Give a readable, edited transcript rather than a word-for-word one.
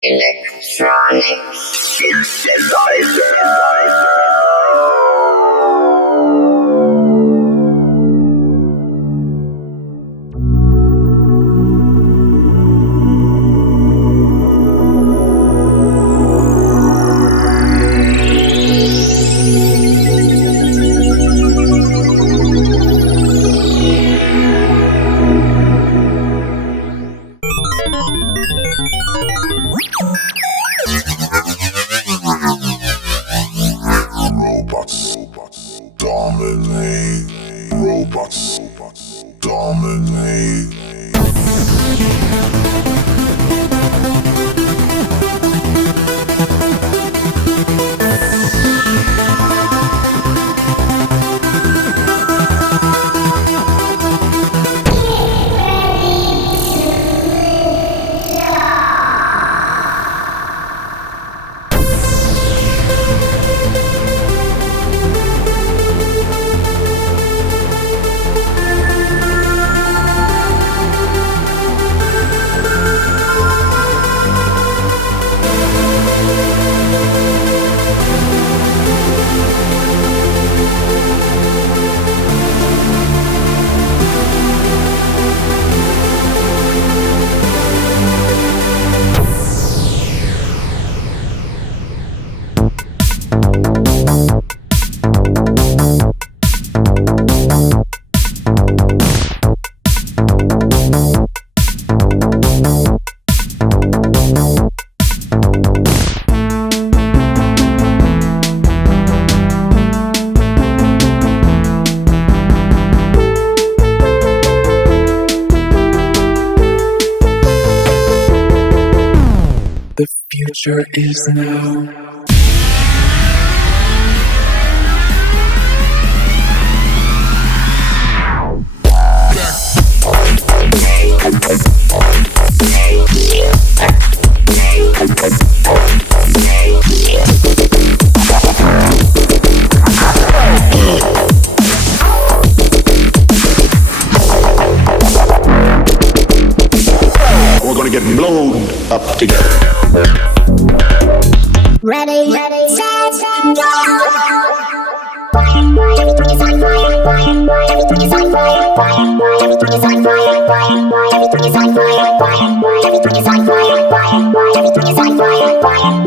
Electronic synthesizer. Robots dominate. The future is now. We're gonna get blown up together. Ready, set, go! Everything is on fire, everything is on fire, everything is on fire, everything is on fire, everything is on fire, everything is on fire, everything is on fire.